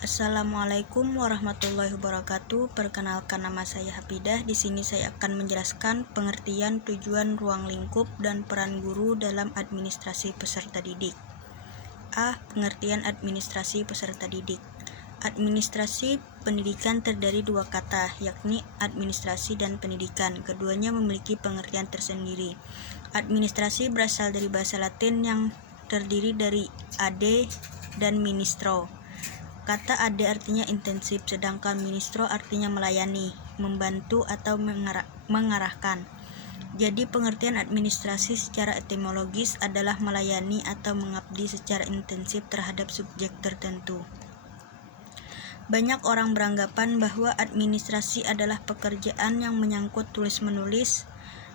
Assalamualaikum warahmatullahi wabarakatuh. Perkenalkan, nama saya Hafidah. Di sini saya akan menjelaskan pengertian, tujuan, ruang lingkup, dan peran guru dalam administrasi peserta didik. A. Pengertian administrasi peserta didik. Administrasi pendidikan terdiri dua kata, yakni administrasi dan pendidikan. Keduanya memiliki pengertian tersendiri. Administrasi berasal dari bahasa Latin yang terdiri dari ad dan ministro. Kata ad artinya intensif, sedangkan ministro artinya melayani, membantu atau mengarahkan. Jadi pengertian administrasi secara etimologis adalah melayani atau mengabdi secara intensif terhadap subjek tertentu. Banyak orang beranggapan bahwa administrasi adalah pekerjaan yang menyangkut tulis-menulis,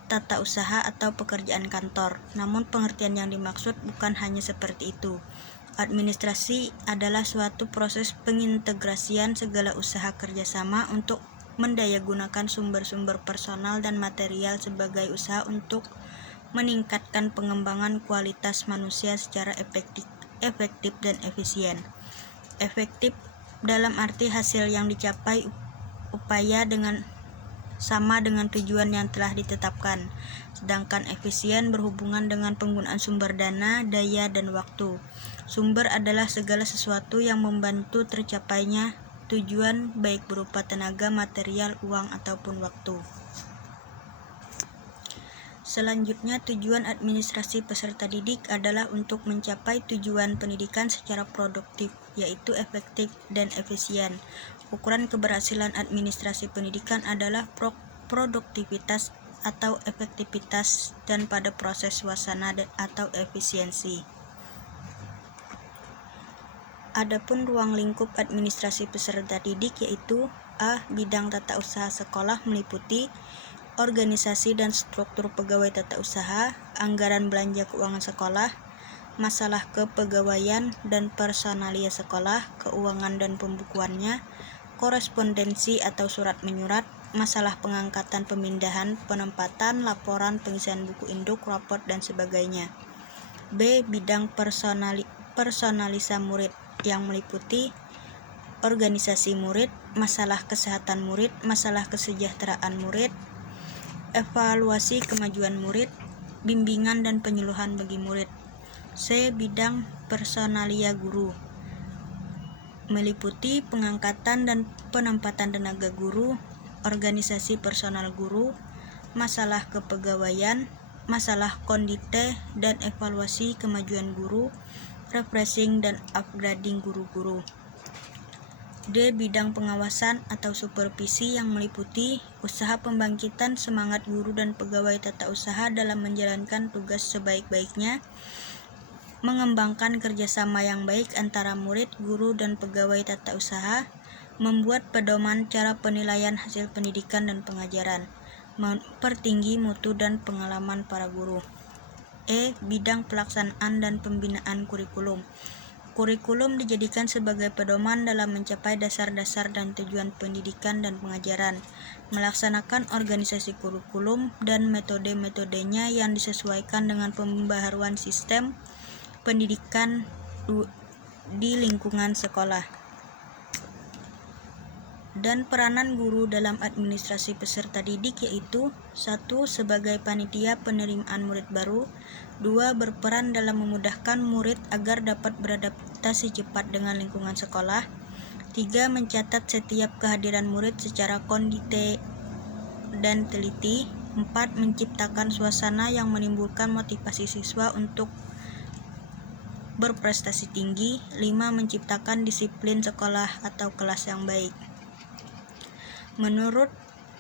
tata usaha, atau pekerjaan kantor. Namun pengertian yang dimaksud bukan hanya seperti itu. Administrasi adalah suatu proses pengintegrasian segala usaha kerjasama untuk mendayagunakan sumber-sumber personal dan material sebagai usaha untuk meningkatkan pengembangan kualitas manusia secara efektif dan efisien. Efektif dalam arti hasil yang dicapai upaya sama dengan tujuan yang telah ditetapkan, sedangkan efisien berhubungan dengan penggunaan sumber dana, daya, dan waktu. Sumber adalah segala sesuatu yang membantu tercapainya tujuan, baik berupa tenaga, material, uang, ataupun waktu. Selanjutnya, tujuan administrasi peserta didik adalah untuk mencapai tujuan pendidikan secara produktif, yaitu efektif dan efisien. Ukuran keberhasilan administrasi pendidikan adalah produktivitas atau efektivitas dan pada proses suasana atau efisiensi. Adapun ruang lingkup administrasi peserta didik yaitu A. Bidang tata usaha sekolah meliputi organisasi dan struktur pegawai tata usaha, anggaran belanja keuangan sekolah, masalah kepegawaian dan personalia sekolah, keuangan dan pembukuannya, korespondensi atau surat menyurat, masalah pengangkatan, pemindahan, penempatan, laporan, pengisian buku induk, raport, dan sebagainya. B. Bidang personalisa murid yang meliputi organisasi murid, masalah kesehatan murid, masalah kesejahteraan murid, evaluasi kemajuan murid, bimbingan dan penyuluhan bagi murid. C. Bidang personalia guru meliputi pengangkatan dan penempatan tenaga guru, organisasi personal guru, masalah kepegawaian, masalah kondite dan evaluasi kemajuan guru, refreshing dan upgrading guru-guru. D. Bidang pengawasan atau supervisi yang meliputi usaha pembangkitan semangat guru dan pegawai tata usaha dalam menjalankan tugas sebaik-baiknya, mengembangkan kerjasama yang baik antara murid, guru, dan pegawai tata usaha, membuat pedoman cara penilaian hasil pendidikan dan pengajaran, mempertinggi mutu dan pengalaman para guru. E. Bidang pelaksanaan dan pembinaan kurikulum. Kurikulum dijadikan sebagai pedoman dalam mencapai dasar-dasar dan tujuan pendidikan dan pengajaran, melaksanakan organisasi kurikulum dan metode-metodenya yang disesuaikan dengan pembaharuan sistem pendidikan di lingkungan sekolah. Dan peranan guru dalam administrasi peserta didik yaitu 1. Sebagai panitia penerimaan murid baru, 2. Berperan dalam memudahkan murid agar dapat beradaptasi cepat dengan lingkungan sekolah, 3. Mencatat setiap kehadiran murid secara kondite dan teliti, 4. Menciptakan suasana yang menimbulkan motivasi siswa untuk berprestasi tinggi, 5. Menciptakan disiplin sekolah atau kelas yang baik. Menurut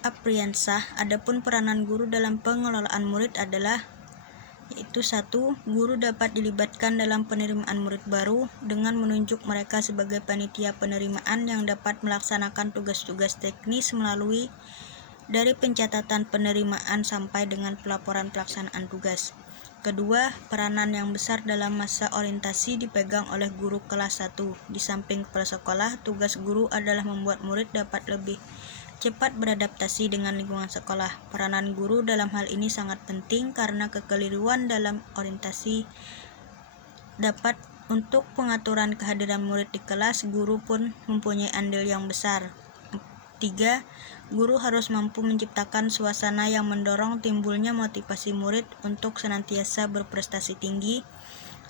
Apriansah, adapun peranan guru dalam pengelolaan murid adalah yaitu 1. Guru dapat dilibatkan dalam penerimaan murid baru dengan menunjuk mereka sebagai panitia penerimaan yang dapat melaksanakan tugas-tugas teknis melalui dari pencatatan penerimaan sampai dengan pelaporan pelaksanaan tugas. Kedua, peranan yang besar dalam masa orientasi dipegang oleh guru kelas 1. Di samping kepala sekolah, tugas guru adalah membuat murid dapat lebih cepat beradaptasi dengan lingkungan sekolah. Peranan guru dalam hal ini sangat penting karena kekeliruan dalam orientasi dapat Untuk pengaturan kehadiran murid di kelas, guru pun mempunyai andil yang besar. 3. Guru harus mampu menciptakan suasana yang mendorong timbulnya motivasi murid untuk senantiasa berprestasi tinggi.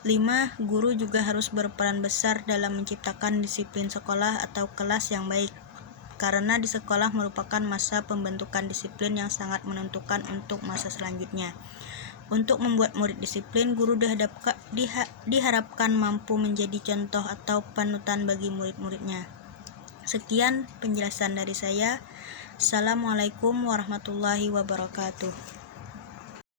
5. Guru juga harus berperan besar dalam menciptakan disiplin sekolah atau kelas yang baik, karena di sekolah merupakan masa pembentukan disiplin yang sangat menentukan untuk masa selanjutnya. Untuk membuat murid disiplin, guru diharapkan mampu menjadi contoh atau panutan bagi murid-muridnya. Sekian penjelasan dari saya. Assalamualaikum warahmatullahi wabarakatuh.